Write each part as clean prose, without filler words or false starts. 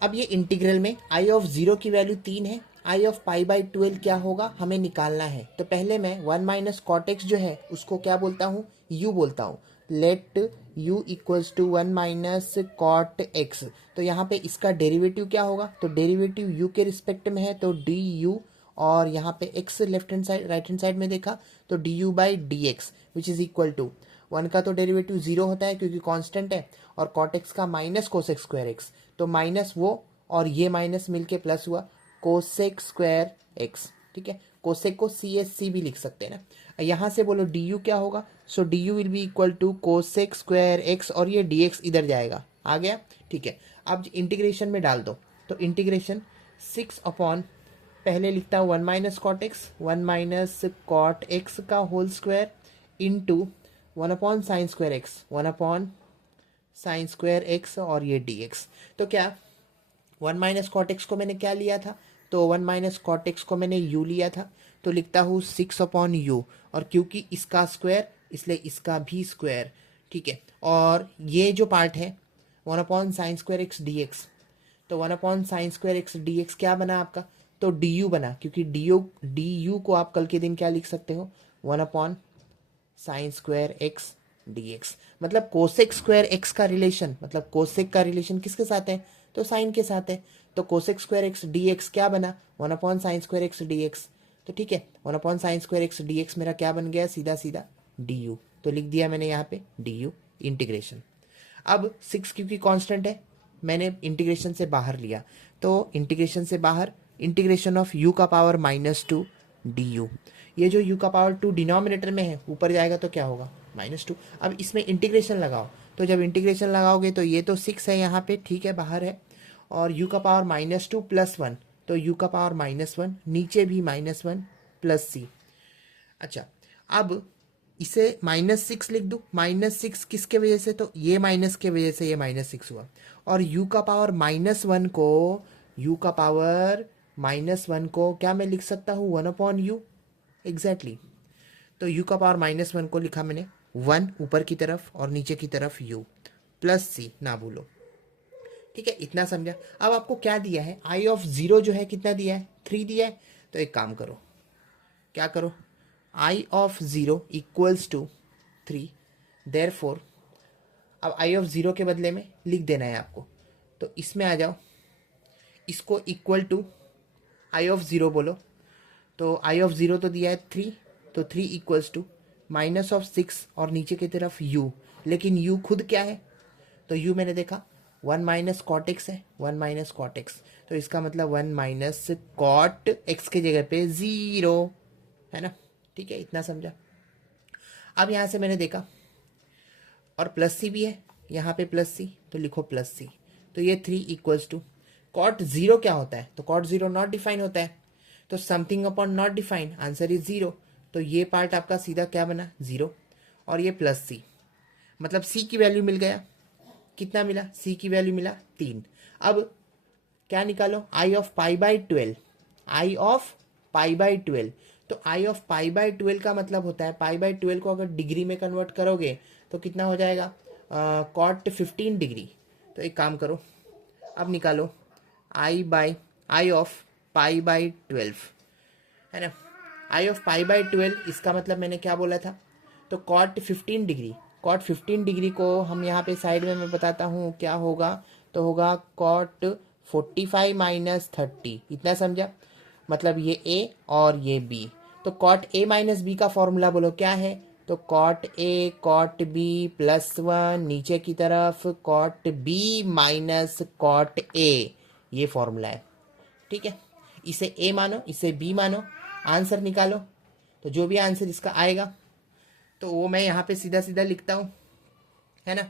अब ये इंटीग्रल में आई ऑफ 0 की वैल्यू 3 है, आई ऑफ पाई बाई 12 क्या होगा हमें निकालना है। तो पहले मैं 1 माइनस कॉट एक्स जो है उसको क्या बोलता हूँ, यू बोलता हूँ। Let u equals to 1 minus cot x. तो यहाँ पे इसका डेरिवेटिव क्या होगा, तो डेरिवेटिव u के रिस्पेक्ट में है तो du, और यहाँ पे x left hand side right hand side में देखा तो du by d x which is equal to 1 का तो डेरिवेटिव 0 होता है क्योंकि कांस्टेंट है, और कॉट एक्स का माइनस कोसेक स्क्वायर एक्स, तो माइनस वो और ये माइनस मिलके प्लस हुआ कोसेक स्क्वायर एक्स। ठीक है, कोसेक को सी एस सी भी लिख सकते हैं ना। यहाँ से बोलो डी यू क्या होगा, so d u will be equal to cosec square x, और ये डी एक्स इधर जाएगा, आ गया। ठीक है, अब इंटीग्रेशन में डाल दो, तो इंटीग्रेशन 6 अपॉन, पहले लिखता हूँ 1 minus cot x, 1 minus cot x का whole square into 1 upon sine square x, 1 upon sine square x, और ये डी एक्स। तो क्या 1 माइनस कॉट एक्स को मैंने क्या लिया था, तो 1 माइनस कॉट एक्स को मैंने यू लिया था, तो लिखता हूँ 6 अपॉन यू, और क्योंकि इसका स्क्वायर इसलिए इसका भी स्क्वायर। ठीक है, और ये जो पार्ट है 1 upon sine square x D x, तो 1 upon sine square x D x क्या बना आपका, तो डी यू बना, क्योंकि डी यू को आप कल के दिन क्या लिख सकते हो, 1 upon sine square x D x. मतलब कोसेक स्क्वायर एक्स का रिलेशन, मतलब कोसेक का रिलेशन किसके साथ है, तो साइन के साथ है, तो cosec square x D x क्या बना, 1 upon sine square x D x. तो ठीक है, 1 upon sine square x D x मेरा क्या बन गया, सीधा सीधा डी यू, तो लिख दिया मैंने यहाँ पे डी यू इंटीग्रेशन। अब 6 क्योंकि कांस्टेंट है मैंने इंटीग्रेशन से बाहर लिया, तो इंटीग्रेशन से बाहर इंटीग्रेशन ऑफ u का पावर -2 du, ये जो u का पावर 2 डिनोमिनेटर में है ऊपर जाएगा तो क्या होगा -2। अब इसमें इंटीग्रेशन लगाओ, तो जब इंटीग्रेशन लगाओगे तो ये तो 6 है यहाँ पे, ठीक है बाहर है, और u का पावर -2 प्लस 1, तो u का पावर -1, नीचे भी -1 प्लस c। अच्छा, अब इसे -6 लिख दूँ, -6 किसके वजह से, तो ये माइनस के वजह से ये -6 हुआ, और u का पावर -1 को, u का पावर -1 को क्या मैं लिख सकता हूँ, 1 अपॉन यू, एग्जैक्टली। तो u का पावर -1 को लिखा मैंने 1 ऊपर की तरफ और नीचे की तरफ u प्लस c, ना भूलो। ठीक है, इतना समझा। अब आपको क्या दिया है, आई ऑफ 0 जो है कितना दिया है, 3 दिया है, तो एक काम करो, क्या करो, आई ऑफ 0 इक्वल्स टू 3, देयरफॉर अब आई ऑफ 0 के बदले में लिख देना है आपको, तो इसमें आ जाओ, इसको इक्वल टू आई ऑफ 0 बोलो, तो आई ऑफ 0 तो दिया है 3, तो 3 इक्वल्स टू माइनस ऑफ 6 और नीचे की तरफ u, लेकिन u खुद क्या है, तो u मैंने देखा 1 माइनस कॉट एक्स है, 1 माइनस कॉट एक्स, तो इसका मतलब 1 माइनस कॉट एक्स के जगह पे 0 है ना। ठीक है, इतना समझा। अब यहाँ से मैंने देखा और प्लस सी भी है यहाँ पे, प्लस सी, तो लिखो प्लस सी, तो ये 3 इक्वल्स टू कॉट 0 क्या होता है, तो कॉट 0 नॉट डिफाइन होता है, तो something upon not define, answer is 0, तो ये पार्ट आपका सीधा क्या बना 0, और ये प्लस सी, मतलब सी की वैल्यू मिल गया, कितना मिला, सी की वैल्यू मिला 3। अब क्या निकालो, I of pi by 12, I of pi by 12, तो आई ऑफ पाई बाई 12 का मतलब होता है, पाई बाई 12 को अगर डिग्री में कन्वर्ट करोगे तो कितना हो जाएगा, कॉट 15 डिग्री। तो एक काम करो, अब निकालो आई ऑफ पाई बाई 12, है ना, आई ऑफ पाई बाई 12, इसका मतलब मैंने क्या बोला था, तो कॉट 15 डिग्री, कॉट 15 डिग्री को हम यहाँ पे साइड में मैं बताता हूँ क्या होगा, तो होगा कॉट 45 माइनस 30, इतना समझा, मतलब ये ए और ये बी, तो कॉट ए माइनस बी का फॉर्मूला बोलो क्या है, तो cot a cot b plus 1, नीचे की तरफ cot b minus cot a, ये फॉर्मूला है। ठीक है, इसे ए मानो इसे बी मानो, आंसर निकालो, तो जो भी आंसर इसका आएगा तो वो मैं यहाँ पे सीधा सीधा लिखता हूँ, है ना।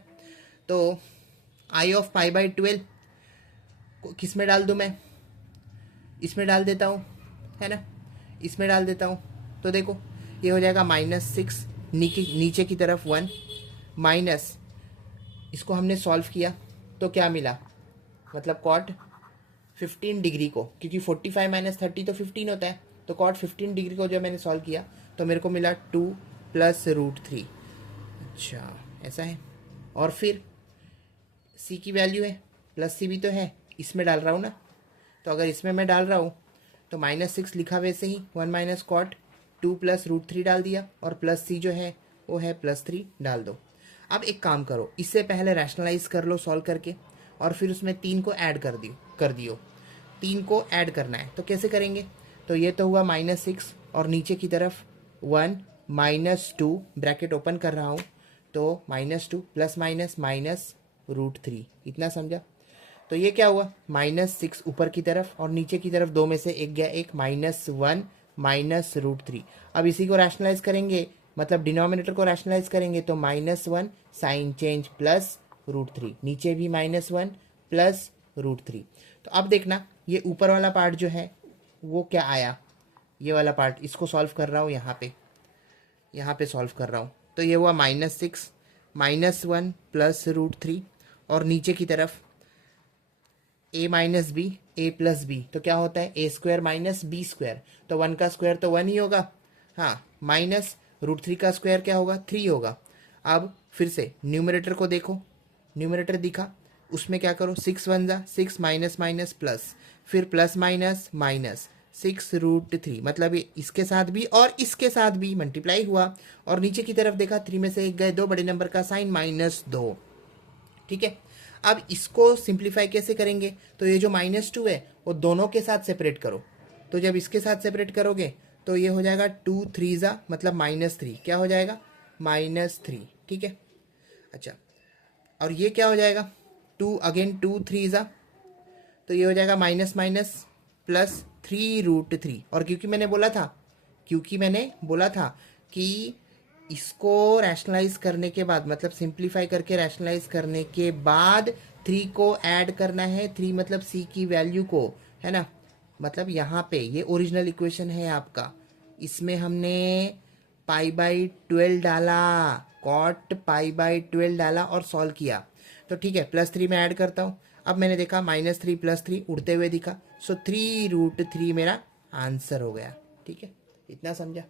तो आई ऑफ पाई बाई 12 किस में डाल दूँ मैं, इसमें डाल देता हूँ, है ना, इसमें डाल देता हूँ, तो देखो ये हो जाएगा -6, नीचे की तरफ 1 माइनस, इसको हमने सॉल्व किया तो क्या मिला, मतलब कॉट 15 डिग्री को, क्योंकि 45 माइनस 30 तो 15 होता है, तो कॉट 15 डिग्री को जब मैंने सॉल्व किया तो मेरे को मिला 2 प्लस √3। अच्छा, ऐसा है, और फिर सी की वैल्यू है, प्लस सी भी तो है, इसमें डाल रहा हूँ ना, तो अगर इसमें मैं डाल रहा हूँ तो -6 लिखा वैसे ही 1 माइनस कॉट 2 प्लस √3 डाल दिया, और प्लस सी जो है वो है +3 डाल दो। अब एक काम करो, इससे पहले रैशनलाइज कर लो सॉल्व करके, और फिर उसमें 3 को ऐड कर दियो। 3 को ऐड करना है तो कैसे करेंगे, तो ये तो हुआ -6 और नीचे की तरफ 1 -2 ब्रैकेट ओपन कर रहा हूँ, तो -2 प्लस माइनस माइनस √3, इतना समझा। तो ये क्या हुआ, -6 ऊपर की तरफ और नीचे की तरफ 2 में से एक गया, एक -1 माइनस √3। अब इसी को रैशनलाइज करेंगे, मतलब डिनोमिनेटर को रैशनलाइज करेंगे, तो -1 साइन चेंज प्लस √3, नीचे भी -1 प्लस √3। तो अब देखना ये ऊपर वाला पार्ट जो है वो क्या आया, ये वाला पार्ट, इसको सॉल्व कर रहा हूँ यहाँ पे सॉल्व कर रहा हूँ, तो ये हुआ -6 -1 प्लस √3, और नीचे की तरफ a minus b a plus b, तो क्या होता है a² माइनस b², तो 1 का स्क्वायर तो 1 ही होगा, हाँ, माइनस √3 का स्क्वायर क्या होगा 3 होगा। अब फिर से न्यूमरेटर को देखो, न्यूमरेटर दिखा, उसमें क्या करो 6 1 जा 6 माइनस माइनस प्लस, फिर प्लस माइनस माइनस 6√3, मतलब ये इसके साथ भी और इसके साथ भी मल्टीप्लाई हुआ, और नीचे की तरफ देखा 3 में से एक गए, 2 बड़े नंबर का साइन -2, ठीक है। अब इसको सिंप्लीफाई कैसे करेंगे, तो ये जो -2 है वो दोनों के साथ सेपरेट करो, तो जब इसके साथ सेपरेट करोगे तो ये हो जाएगा 2 3 जा मतलब -3, क्या हो जाएगा -3, ठीक है। अच्छा, और ये क्या हो जाएगा 2 अगेन 2 3 जा, तो ये हो जाएगा माइनस माइनस प्लस 3√3, और क्योंकि मैंने बोला था कि इसको रैशनलाइज करने के बाद, मतलब सिंप्लीफाई करके रैशनलाइज करने के बाद 3 को ऐड करना है, 3 मतलब c की वैल्यू को, है ना, मतलब यहाँ पे ये ओरिजिनल इक्वेशन है आपका, इसमें हमने π/12 डाला, cot π/12 डाला और सॉल्व किया, तो ठीक है +3 में ऐड करता हूँ। अब मैंने देखा -3 +3 उड़ते हुए दिखा, सो 3√3 मेरा आंसर हो गया, ठीक है, इतना समझा।